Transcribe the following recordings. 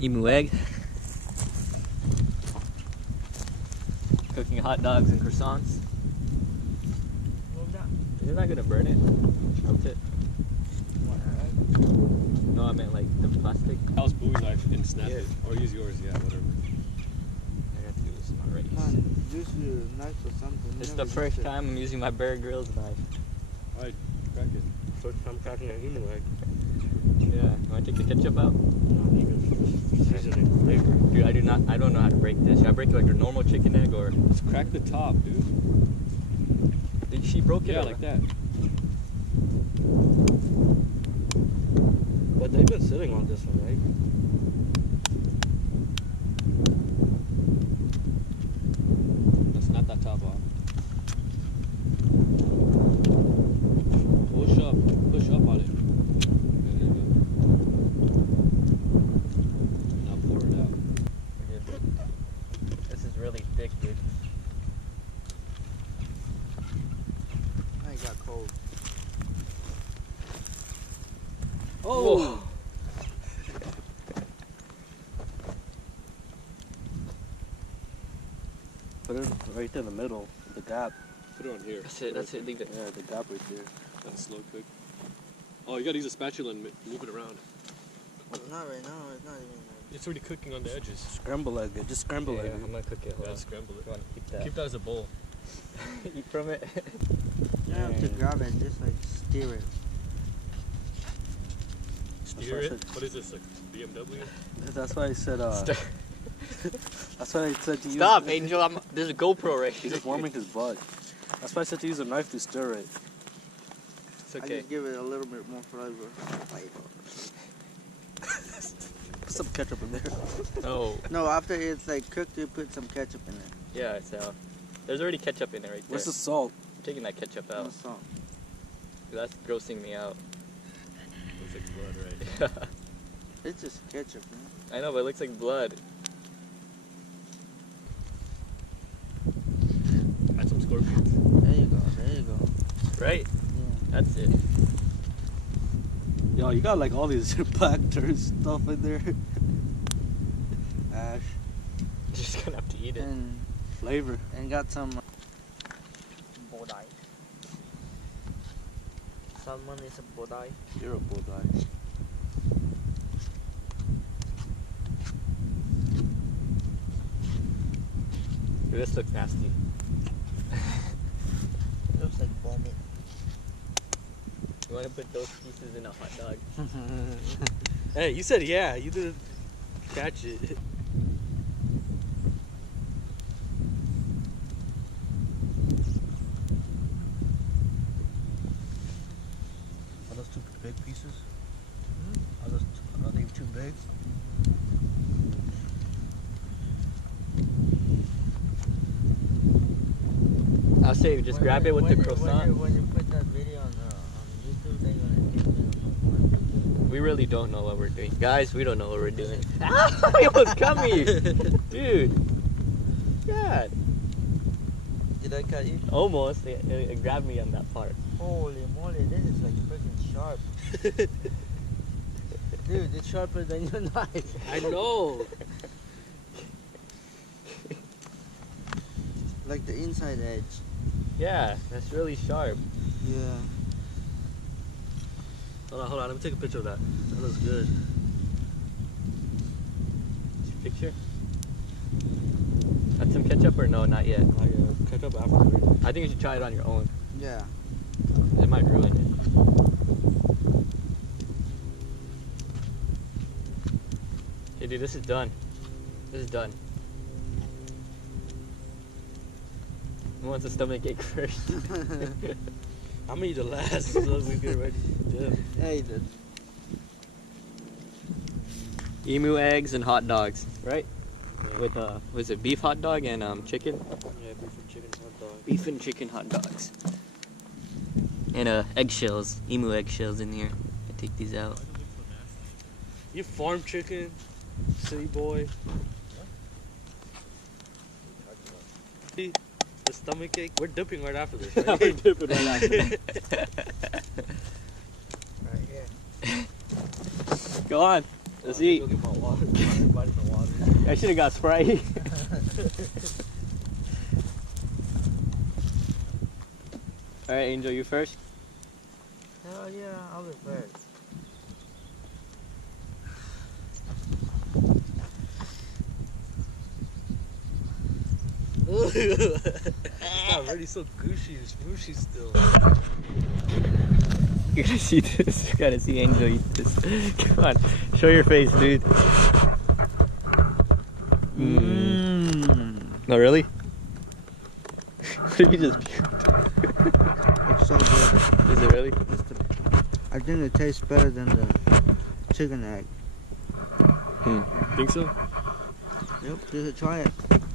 emu egg. Cooking hot dogs and croissants. What was that? You're not gonna burn it. Melt it. No, I meant like the plastic. That was Bowie knife and snap Yeah. it. Or use yours, yeah, whatever. I got to do this already. Man, use your knife or something. This is the first time I'm using my Bear Grylls knife. Alright, crack it. First time cracking an emu egg. Yeah, you wanna take the ketchup out? Not even seasoning flavor. Dude, I don't know how to break this. Should I break it like a normal chicken egg or? Just crack the top, dude. She broke it. Yeah, or- like that. But they've been sitting on this one, right? Let's snap that top off. Push up on it. Okay, there you go. Now pour it out. This is really thick, dude. I got cold. Oh! Put it right there in the middle, the gap. Put it on here. That's it, leave it. Yeah, the gap right there. That's slow cook. Oh, you gotta use a spatula and move it around. Not right now. It's not even. It's already cooking on the edges. Scramble egg it, just scramble Yeah, egg I'm it. gonna cook it. Hold Yeah, on. scramble You it. wanna keep that? Keep that as a bowl. Eat from it. You don't have to grab it and just like steer it. Steer what I it? said. What is this, like BMW? That's why I said, that's why I said to use... Stop, Angel. There's a GoPro right here. He's just warming his butt. That's why I said to use a knife to stir it. It's I okay. just give it a little bit more flavor. Put some ketchup in there. Oh, No, after it's like cooked, you put some ketchup in it. yeah. So there's already ketchup in it right there. Where's the salt? I'm taking that ketchup No out. salt. That's grossing me out. Looks like blood, right? It's just ketchup, man. I know, but it looks like blood. Add some scorpions. There you go. There you go. Right? Yeah. That's it. Yo, you got like all these black dirt stuff in there. Ash, Just gonna have to eat it. flavor. And got some bodai. Salmon is a bodai. You're a bulldog. Dude, this looks nasty. Looks like vomit. You wanna put those pieces in a hot dog? Hey, you said yeah. You didn't catch it. Are those too big pieces? Are they too big? I'll say just grab it with the croissant. When you put that video on YouTube, they're gonna think we don't know. We really don't know what we're doing. Guys, we don't know what we're doing. It was coming! Dude. God. Did I cut you? Almost. It grabbed me on that part. Holy moly, this is like freaking sharp. Dude, it's sharper than your knife. I know. Like the inside edge. Yeah, that's really sharp. Yeah. Hold on. Let me take a picture of that. That looks good. Picture? Add some ketchup or no? Not yet. I catch up afterward. I think you should try it on your own. Yeah. It might ruin it. Hey dude, this is done. This is done. Who wants a stomach ache first? I'm gonna eat the last so we get ready to dip. Hey, the Emu eggs and hot dogs, right? Yeah. With was it beef hot dog and chicken? Yeah, beef and chicken hot dog. Beef and chicken hot dogs. And eggshells, emu eggshells in here. I take these out. You farm chicken, city boy. See, the stomach ache. We're dipping right after this. Right? We're dipping right after. right here. Go on. Let's eat. Go get my water. Everybody some water. I should have got Sprite. All right, Angel, you first. Hell yeah, I'll be first. It's not really so gushy and smooshy still. You gotta see this. You gotta see Angel eat this. Come on, show your face, dude. No, really? What if you just puked? It's so good. Is it really? I think it tastes better than the chicken egg. Think so? Yep, just try it.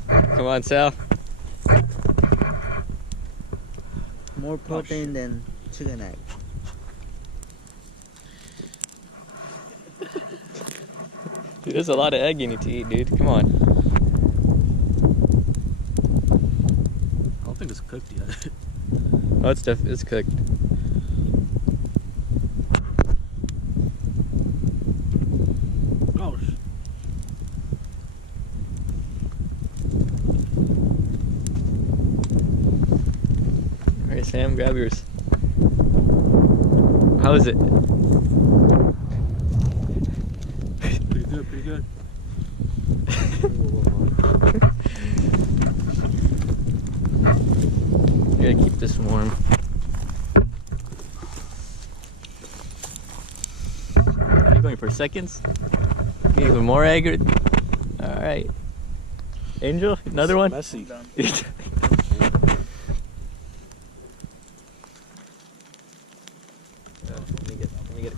Come on, Sal. More protein than chicken egg. Dude, there's a lot of egg you need to eat, dude. Come on. I don't think it's cooked yet. Oh, it's cooked. Oh, All right, Sam, grab yours. How is it? Pretty good, pretty good. You gotta keep this warm. Are you going for seconds? Even more egg? All right. Angel, another one? messy. Let me get it.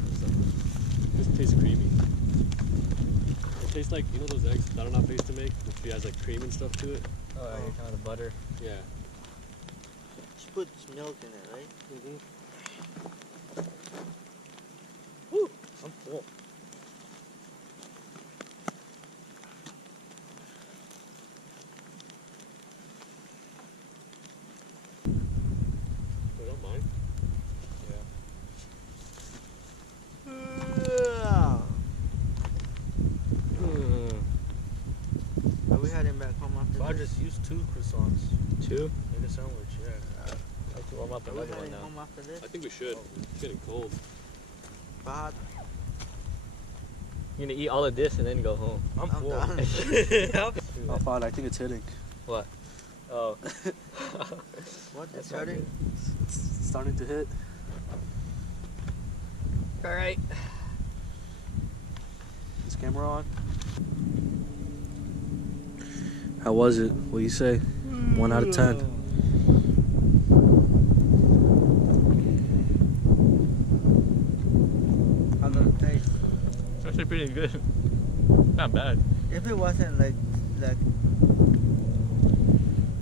This tastes creamy. It tastes like, you know those eggs that are not based to make? Which has like cream and stuff to it? Oh, you're talking about the butter? Yeah. Just put some milk in it, right? Woo! I'm full. I don't mind. Are we heading back home after So I this? just used 2 croissants. Two? Make a sandwich, yeah. I have to warm up Are we another one heading now. home after this? I think we should. It's getting cold. Fahad, You're gonna eat all of this and then go home. I'm I'm full. done. Oh, fine. I think it's hitting. Oh. What? That's It's not hurting? It's starting to hit. All right. Is camera on? How was it? What do you say? 1 out of 10. How does it taste? It's actually pretty good. Not bad. If it wasn't like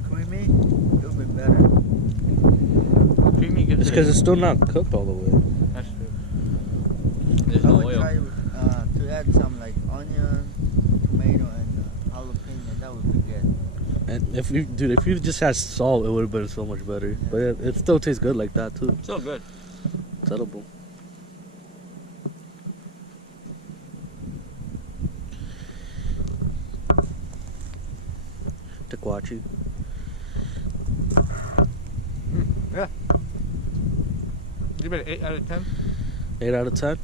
creamy, it would be better. Creamy good. It's because it's still not cooked all the way. That's true. There's I no would oil. try to add some like onion, tomato, and jalapeno. That would be good. And if you just had salt, it would have been so much better. But it still tastes good like that too. Still good. It's edible. Tequachi. Yeah. Give it an 8 out of 10. 8 out of 10.